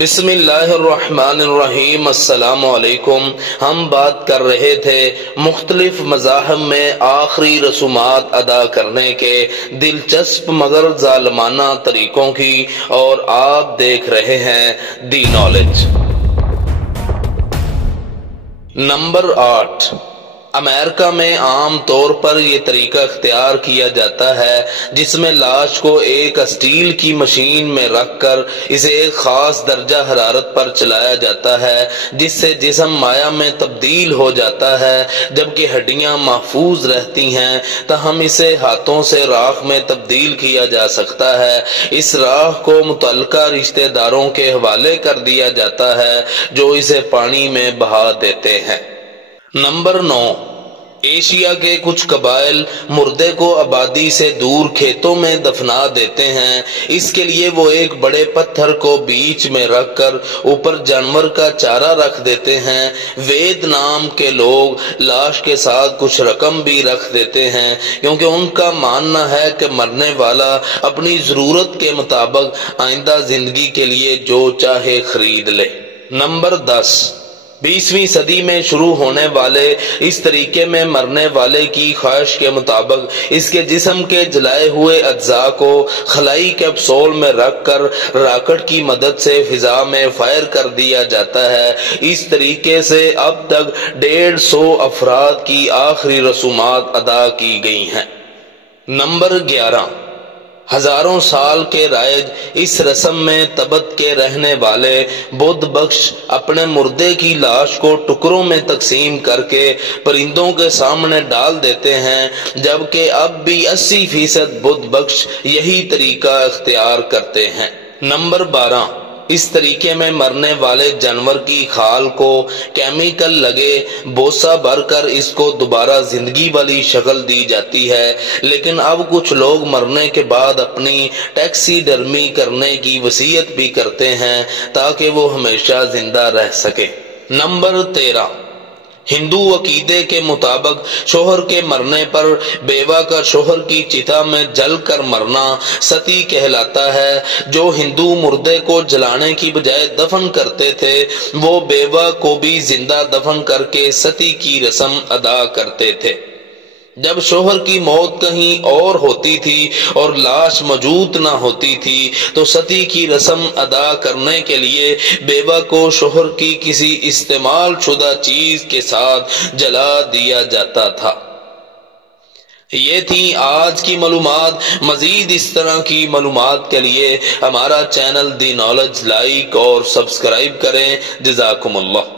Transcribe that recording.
بسم اللہ الرحمن الرحیم۔ السلام علیکم۔ ہم بات کر رہے تھے مختلف مذاہب میں آخری رسومات ادا کرنے کے دلچسپ مگر ظالمانہ طریقوں کی، اور آپ دیکھ رہے ہیں دی نالج۔ نمبر 8، امریکہ میں عام طور پر یہ طریقہ اختیار کیا جاتا ہے جس میں لاش کو ایک اسٹیل کی مشین میں رکھ کر اسے ایک خاص درجہ حرارت پر چلایا جاتا ہے، جس سے جسم مائع میں تبدیل ہو جاتا ہے جبکہ ہڈیاں محفوظ رہتی ہیں۔ تاہم اسے ہاتھوں سے راکھ میں تبدیل کیا جا سکتا ہے۔ اس راکھ کو متعلقہ رشتہ داروں کے حوالے کر دیا جاتا ہے جو اسے پانی میں بہا دیتے ہیں۔ نمبر 9، ایشیا کے کچھ قبائل مردے کو آبادی سے دور کھیتوں میں دفنا دیتے ہیں۔ اس کے لیے وہ ایک بڑے پتھر کو بیچ میں رکھ کر اوپر جانور کا چارہ رکھ دیتے ہیں۔ وید نام کے لوگ لاش کے ساتھ کچھ رقم بھی رکھ دیتے ہیں کیونکہ ان کا ماننا ہے کہ مرنے والا اپنی ضرورت کے مطابق آئندہ زندگی کے لیے جو چاہے خرید لے۔ نمبر 10، 20ویں صدی میں شروع ہونے والے اس طریقے میں مرنے والے کی خواہش کے مطابق اس کے جسم کے جلائے ہوئے اجزاء کو خلائی کیپسول میں رکھ کر راکٹ کی مدد سے فضا میں فائر کر دیا جاتا ہے۔ اس طریقے سے اب تک 150 افراد کی آخری رسومات ادا کی گئی ہیں۔ نمبر 11، ہزاروں سال کے رائج اس رسم میں تبت کے رہنے والے بدھ بخش اپنے مردے کی لاش کو ٹکڑوں میں تقسیم کر کے پرندوں کے سامنے ڈال دیتے ہیں، جبکہ اب بھی 80% بدھ بخش یہی طریقہ اختیار کرتے ہیں۔ نمبر 12، اس طریقے میں مرنے والے جانور کی کھال کو کیمیکل لگے بوسہ بھر کر اس کو دوبارہ زندگی والی شکل دی جاتی ہے، لیکن اب کچھ لوگ مرنے کے بعد اپنی ٹیکسی ڈرمی کرنے کی وصیت بھی کرتے ہیں تاکہ وہ ہمیشہ زندہ رہ سکے۔ نمبر 13، ہندو عقیدے کے مطابق شوہر کے مرنے پر بیوہ کا شوہر کی چتا میں جل کر مرنا ستی کہلاتا ہے۔ جو ہندو مردے کو جلانے کی بجائے دفن کرتے تھے وہ بیوہ کو بھی زندہ دفن کر کے ستی کی رسم ادا کرتے تھے۔ جب شوہر کی موت کہیں اور ہوتی تھی اور لاش موجود نہ ہوتی تھی تو ستی کی رسم ادا کرنے کے لیے بیوہ کو شوہر کی کسی استعمال شدہ چیز کے ساتھ جلا دیا جاتا تھا۔ یہ تھی آج کی معلومات۔ مزید اس طرح کی معلومات کے لیے ہمارا چینل دی نالج لائک اور سبسکرائب کریں۔ جزاکم اللہ۔